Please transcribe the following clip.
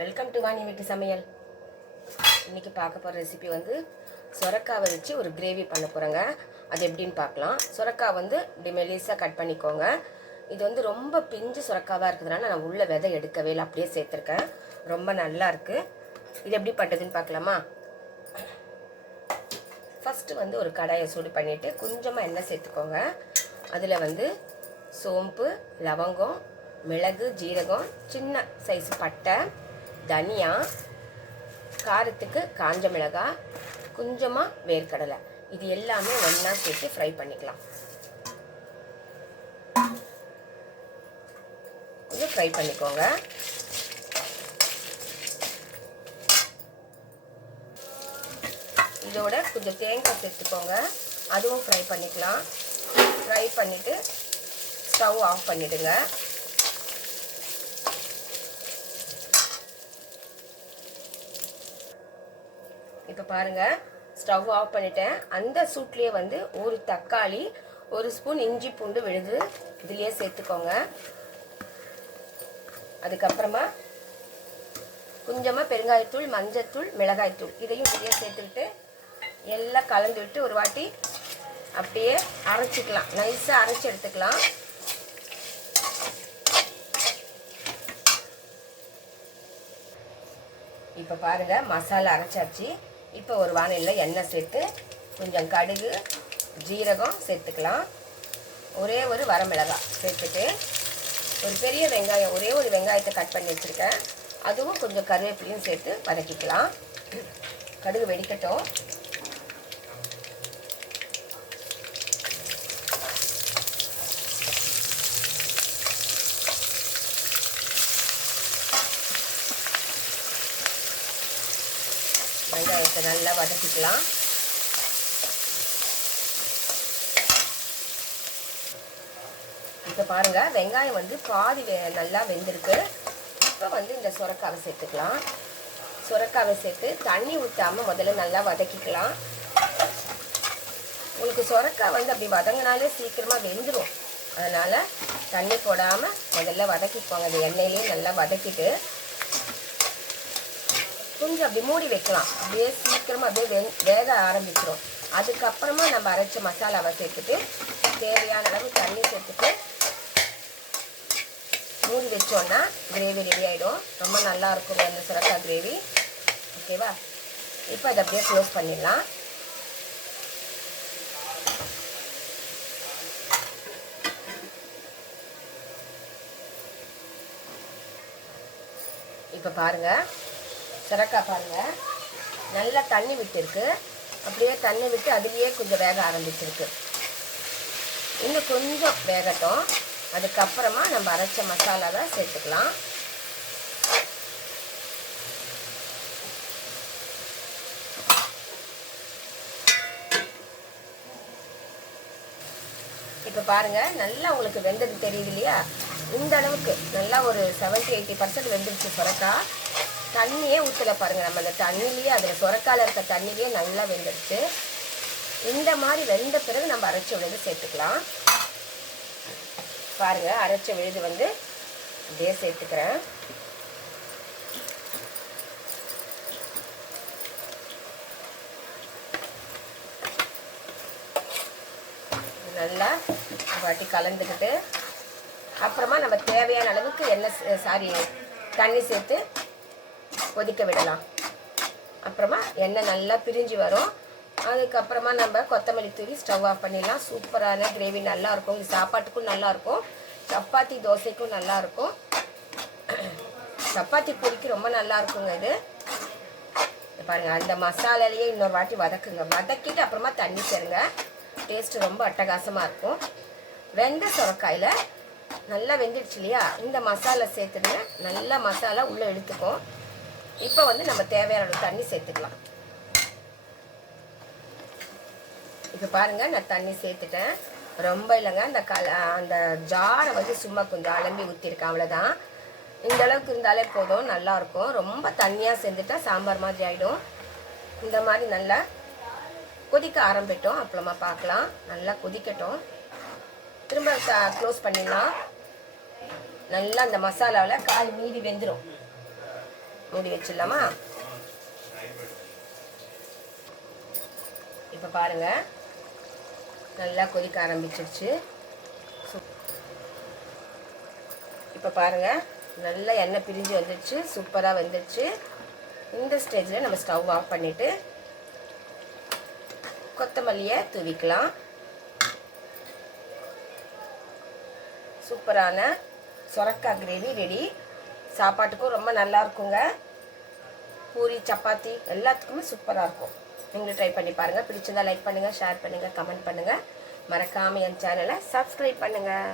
Welcome to Vani வீட்டு சமையல். இன்றைக்கி பார்க்க போகிற ரெசிபி வந்து சுரக்காவை வச்சு ஒரு கிரேவி பண்ண போகிறேங்க. அது எப்படின்னு பார்க்கலாம். சுரக்காய் வந்து இப்படி மெலிசாக கட் பண்ணிக்கோங்க. இது வந்து ரொம்ப பிஞ்சு சுரக்காவாக இருக்கிறதுனால நான் உள்ள விதை எடுக்கவே இல்லை, அப்படியே சேர்த்துருக்கேன். ரொம்ப நல்லா இருக்குது. இது எப்படி பண்ணுறதுன்னு பார்க்கலாமா? ஃபஸ்ட்டு வந்து ஒரு கடாயை சூடு பண்ணிவிட்டு கொஞ்சமாக எண்ணெய் சேர்த்துக்கோங்க. அதில் வந்து சோம்பு, லவங்கம், மிளகு, ஜீரகம், சின்ன சைஸ் பட்டை, தனியா, காரத்துக்கு காஞ்ச மிளகாய், கொஞ்சமாக வேர்க்கடலை, இது எல்லாமே ஒன்றா சேர்த்து ஃப்ரை பண்ணிக்கலாம். கொஞ்சம் ஃப்ரை பண்ணிக்கோங்க. இதோட கொஞ்சம் தேங்காய் சேர்த்துக்கோங்க, அதுவும் ஃப்ரை பண்ணிக்கலாம். ஃப்ரை பண்ணிவிட்டு ஸ்டவ் ஆஃப் பண்ணிவிடுங்க. இப்போ பாருங்கள், ஸ்டவ் ஆஃப் பண்ணிட்டேன். அந்த சூட்லேயே வந்து ஒரு தக்காளி, ஒரு ஸ்பூன் இஞ்சி பூண்டு விழுது இதுலேயே சேர்த்துக்கோங்க. அதுக்கப்புறமா கொஞ்சமாக பெருங்காயத்தூள், மஞ்சத்தூள், மிளகாய்த்தூள் இதையும் இதுலேயே சேர்த்துக்கிட்டு எல்லாம் கலந்து விட்டு ஒரு வாட்டி அப்படியே அரைச்சிக்கலாம். நைஸாக அரைச்சி எடுத்துக்கலாம். இப்போ பாருங்கள், மசாலா அரைச்சாச்சு. இப்போ ஒரு வானலில் எண்ணெய் சேர்த்து கொஞ்சம் கடுகு, ஜீரகம் சேர்த்துக்கலாம். ஒரே ஒரு வரமிளகாய் சேர்த்துட்டு ஒரு பெரிய வெங்காயம், ஒரே ஒரு வெங்காயத்தை கட் பண்ணி வச்சுருக்கேன், அதுவும் கொஞ்சம் கருவேப்பிலையும் சேர்த்து வதக்கிக்கலாம். கடுகு வெடிக்கட்டும். வெங்காயத்தை நல்லா வதக்கிக்கலாம். இப்போ பாருங்கள், வெங்காயம் வந்து பாதி நல்லா வெந்திருக்கு. இப்போ வந்து இந்த சுரக்காவை சேர்த்துக்கலாம். சுரக்காவை சேர்த்து தண்ணி ஊற்றாமல் முதல்ல நல்லா வதக்கிக்கலாம். உங்களுக்கு சுரக்காய் வந்து அப்படி வதங்கினாலே சீக்கிரமாக வெந்துடும். அதனால் தண்ணி போடாமல் முதல்ல வதக்கிக்கோங்க. அது எண்ணெயிலே நல்லா வதக்கிட்டு கொஞ்சம் அப்படி மூடி வைக்கலாம். அப்படியே சீக்கிரமாக அப்படியே வேக ஆரம்பிச்சிடும். அதுக்கப்புறமா நம்ம அரைச்ச மசாலாவை சேர்த்துட்டு தேவையான அளவு தண்ணி சேர்த்துட்டு மூடி வச்சோன்னா கிரேவி ரெடி ஆகிடும். ரொம்ப நல்லா இருக்குங்க இந்த சுரக்காய் கிரேவி. ஓகேவா? இப்போ அதை அப்படியே க்ளோஸ் பண்ணிடலாம். இப்போ பாருங்கள், சுரக்காய் பாருங்கள் நல்லா தண்ணி விட்டுருக்கு. அப்படியே தண்ணி விட்டு அதுலேயே கொஞ்சம் வேக ஆரம்பிச்சிருக்கு. இன்னும் கொஞ்சம் வேகட்டும். அதுக்கப்புறமா நம்ம அரைச்ச மசாலாவை சேர்த்துக்கலாம். இப்போ பாருங்கள், நல்லா உங்களுக்கு வெந்தது தெரியுது இல்லையா? இந்த அளவுக்கு நல்லா ஒரு 70-80% வெந்துருச்சு சுரக்காய். தண்ணியே ஊற்றலை பாருங்கள். நம்ம அந்த தண்ணிலேயே, அதில் சுரக்காயில் இருக்க தண்ணிலேயே நல்லா வெந்துருச்சு. இந்த மாதிரி வெந்த பிறகு நம்ம அரைச்ச விழுது சேர்த்துக்கலாம். பாருங்கள், அரைச்ச விழுது வந்து அப்படியே சேர்த்துக்கிறேன். நல்லா வாட்டி கலந்துக்கிட்டு அப்புறமா நம்ம தேவையான அளவுக்கு தண்ணி சேர்த்து கொதிக்க விடலாம். அப்புறமா எண்ணெய் நல்லா பிரிஞ்சு வரும். அதுக்கப்புறமா நம்ம கொத்தமல்லி தூவி ஸ்டவ் ஆஃப் பண்ணிடலாம். சூப்பரான கிரேவி நல்லாயிருக்கும். இது சாப்பாட்டுக்கும் நல்லாயிருக்கும், சப்பாத்தி தோசைக்கும் நல்லாயிருக்கும், சப்பாத்தி பொரிக்கு ரொம்ப நல்லாயிருக்குங்க இது. பாருங்கள், அந்த மசாலாலேயே இன்னொரு வாட்டி வதக்குங்க. வதக்கிட்டு அப்புறமா தண்ணி சேருங்க. டேஸ்ட்டு ரொம்ப அட்டகாசமாக இருக்கும். வெந்த சுரக்காயில் நல்லா வெந்துடுச்சு இல்லையா? இந்த மசாலா சேர்த்துடுங்க. நல்லா மசாலா உள்ளே இழுத்துக்கும். இப்போ வந்து நம்ம தேவையான அளவு தண்ணி சேர்த்துக்கலாம். இப்போ பாருங்கள், நான் தண்ணி சேர்த்துட்டேன். ரொம்ப இல்லைங்க, அந்த ஜாரை வந்து சும்மா கொஞ்சம் அலம்பி ஊற்றிருக்கேன், அவ்வளோதான். இந்த அளவுக்கு இருந்தாலே போதும், நல்லாயிருக்கும். ரொம்ப தண்ணியாக செஞ்சுட்டா சாம்பார் மாதிரி ஆகிடும். இந்த மாதிரி நல்லா கொதிக்க ஆரம்பிட்டோம். அப்புறமா பார்க்கலாம். நல்லா கொதிக்கட்டும். திரும்ப க்ளோஸ் பண்ணிடலாம். நல்லா அந்த மசாலாவில் கால் மீதி வெந்துடும். மூடி வச்சிடலாமா? இப்போ பாருங்கள், நல்லா கொதிக்க ஆரம்பிச்சிருச்சு. இப்போ பாருங்கள், நல்லா எண்ணெய் பிரிஞ்சு வந்துடுச்சு, சூப்பராக வந்துடுச்சு. இந்த ஸ்டேஜில் நம்ம ஸ்டவ் ஆஃப் பண்ணிவிட்டு கொத்தமல்லியை தூவிக்கலாம். சூப்பரான சொரக்காய் கிரேவி ரெடி. சாப்பாட்டுக்கும் ரொம்ப நல்லா இருக்குங்க. பூரி, சப்பாத்தி எல்லாத்துக்குமே சூப்பராக இருக்கும். நீங்களும் ட்ரை பண்ணி பாருங்கள். பிடிச்சிருந்தால் லைக் பண்ணுங்கள், ஷேர் பண்ணுங்கள், கமெண்ட் பண்ணுங்கள். மறக்காமல் என் சேனலை சப்ஸ்கிரைப் பண்ணுங்கள்.